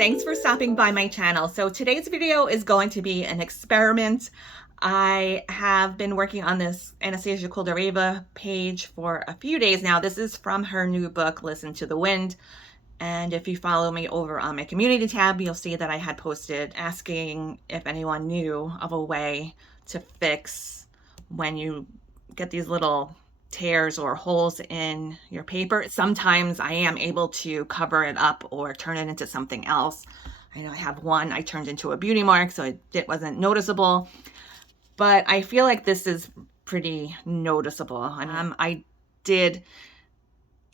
thanks for stopping by my channel. So today's video is going to be an experiment. I have been working on this Anastasia Koldareva page for a few days now. This is from her new book, Listen to the Wind. And if you follow me over on my community tab, you'll see that I had posted asking if anyone knew of a way to fix when you get these little tears or holes in your paper. Sometimes I am able to cover it up or turn it into something else. I know I have one I turned into a beauty mark, so it wasn't noticeable. But I feel like this is pretty noticeable. I did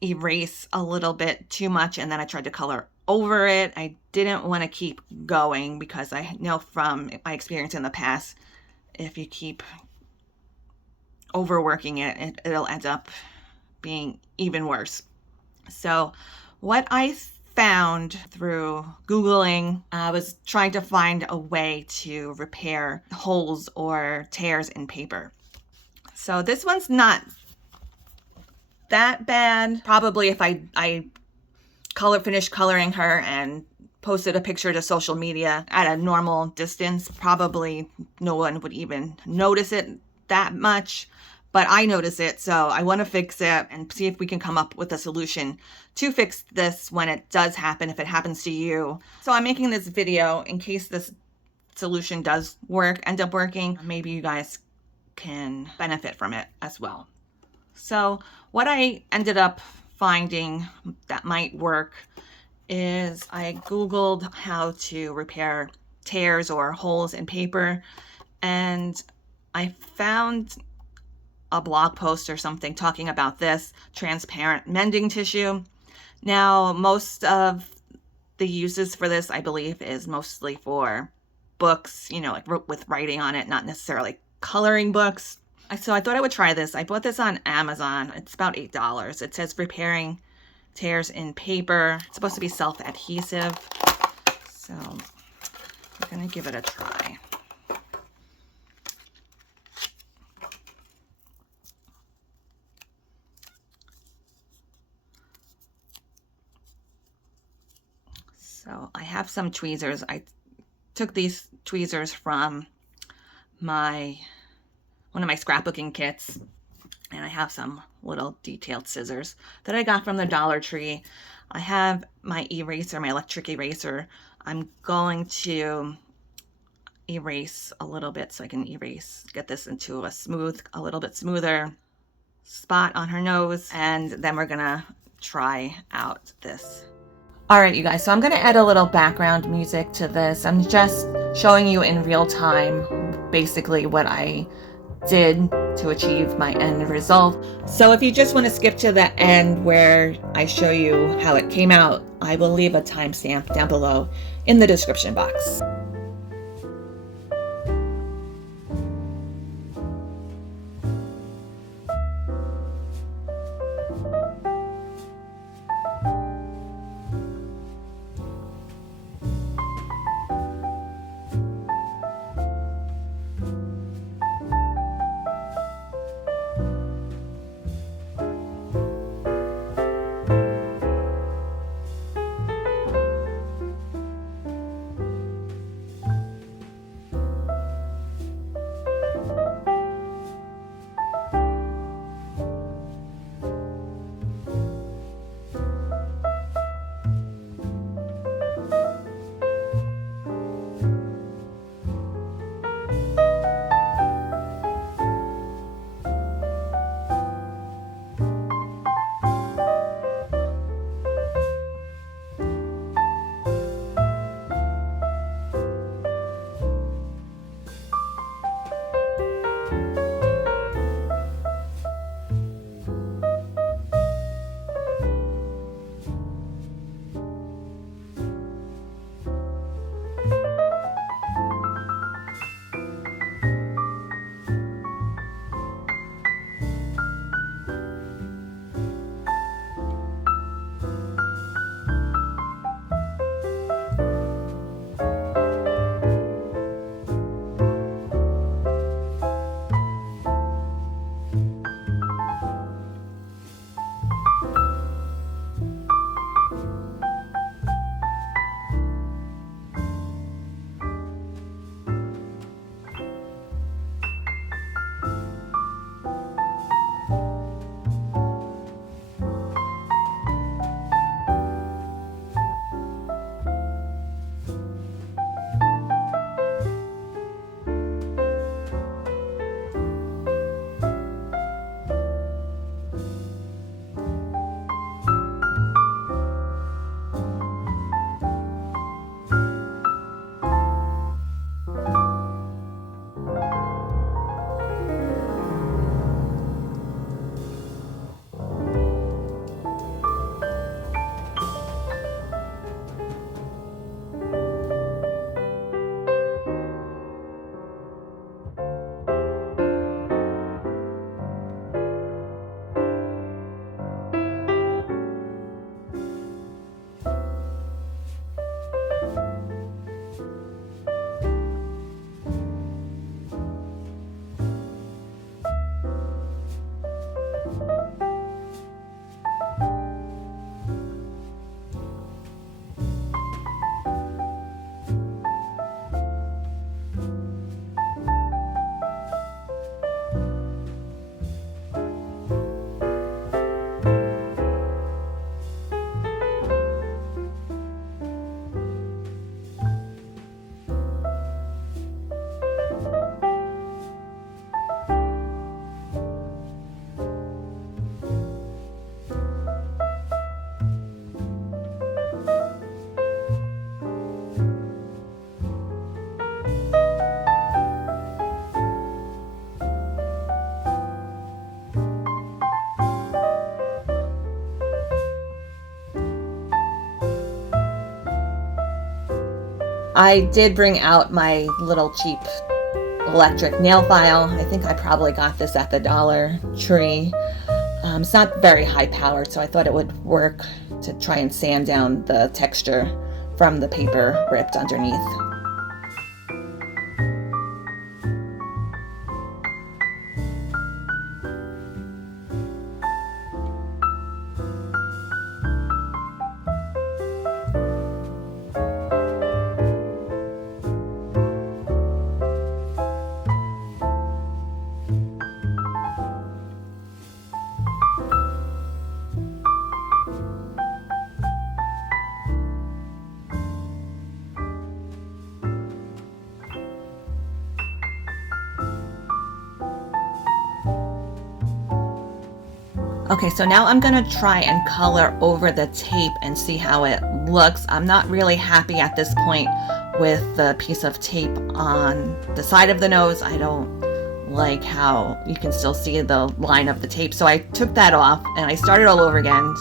erase a little bit too much and then I tried to color over it. I didn't want to keep going because I know from my experience in the past, if you keep overworking it, it'll end up being even worse. So what I found through Googling, I was trying to find a way to repair holes or tears in paper. So this one's not that bad. Probably if I finished coloring her and posted a picture to social media at a normal distance, probably no one would even notice it that much. But I notice it, so I want to fix it and see if we can come up with a solution to fix this when it does happen, if it happens to you. So I'm making this video in case this solution does end up working. Maybe you guys can benefit from it as well. So what I ended up finding that might work is I Googled how to repair tears or holes in paper, and I found a blog post or something talking about this transparent mending tissue. Now, most of the uses for this, I believe, is mostly for books, like with writing on it, not necessarily coloring books. So I thought I would try this. I bought this on Amazon. It's about $8. It says repairing tears in paper. It's supposed to be self-adhesive. So I'm gonna give it a try. So I have some tweezers. I took these tweezers from one of my scrapbooking kits, and I have some little detailed scissors that I got from the Dollar Tree. I have my eraser, my electric eraser. I'm going to erase a little bit so I can get this into a little bit smoother spot on her nose, and then we're gonna try out this. All right, you guys, so I'm gonna add a little background music to this. I'm just showing you in real time basically what I did to achieve my end result. So if you just want to skip to the end where I show you how it came out, I will leave a timestamp down below in the description box. I did bring out my little cheap electric nail file. I think I probably got this at the Dollar Tree. It's not very high powered, so I thought it would work to try and sand down the texture from the paper ripped underneath. Okay, so now I'm gonna try and color over the tape and see how it looks. I'm not really happy at this point with the piece of tape on the side of the nose. I don't like how you can still see the line of the tape. So I took that off and I started all over again.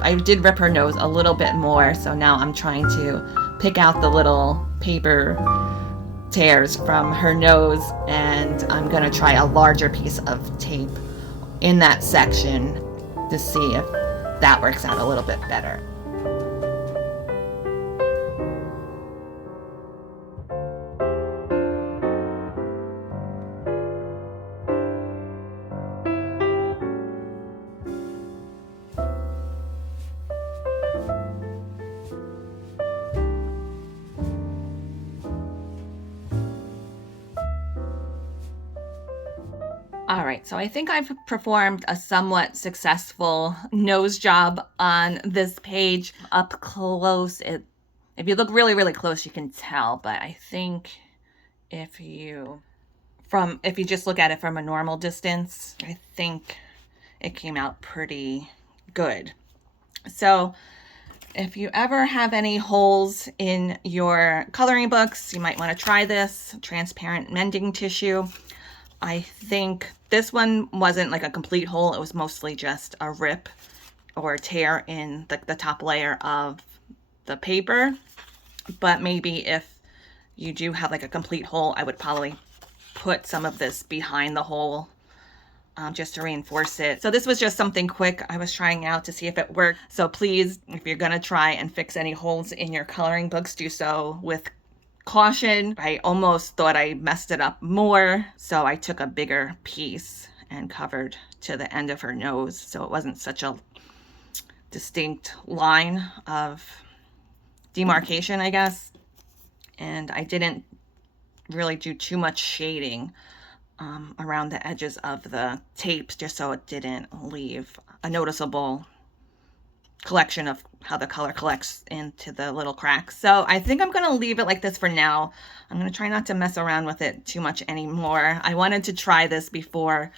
I did rip her nose a little bit more. So now I'm trying to pick out the little paper tears from her nose, and I'm gonna try a larger piece of tape in that section to see if that works out a little bit better. All right, so I think I've performed a somewhat successful nose job on this page. Up close, if you look really, really close, you can tell, but I think if you just look at it from a normal distance, I think it came out pretty good. So if you ever have any holes in your coloring books, you might want to try this transparent mending tissue. I think this one wasn't like a complete hole. It was mostly just a rip or tear in the top layer of the paper. But maybe if you do have like a complete hole, I would probably put some of this behind the hole just to reinforce it. So this was just something quick I was trying out to see if it worked. So please, if you're gonna try and fix any holes in your coloring books, do so with caution. I almost thought I messed it up more, so I took a bigger piece and covered to the end of her nose so it wasn't such a distinct line of demarcation, I guess. And I didn't really do too much shading around the edges of the tape, just so it didn't leave a noticeable collection of how the color collects into the little cracks. So I think I'm going to leave it like this for now. I'm going to try not to mess around with it too much anymore. I wanted to try this before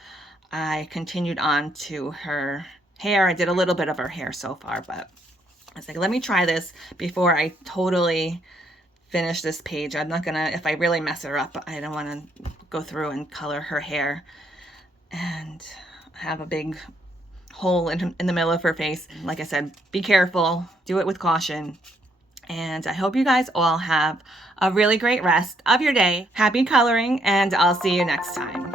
I continued on to her hair. I did a little bit of her hair so far, but I was like, let me try this before I totally finish this page. I'm not gonna, if I really mess her up, I don't want to go through and color her hair and have a big hole in the middle of her face. Like I said, be careful, do it with caution. And I hope you guys all have a really great rest of your day. Happy coloring, and I'll see you next time.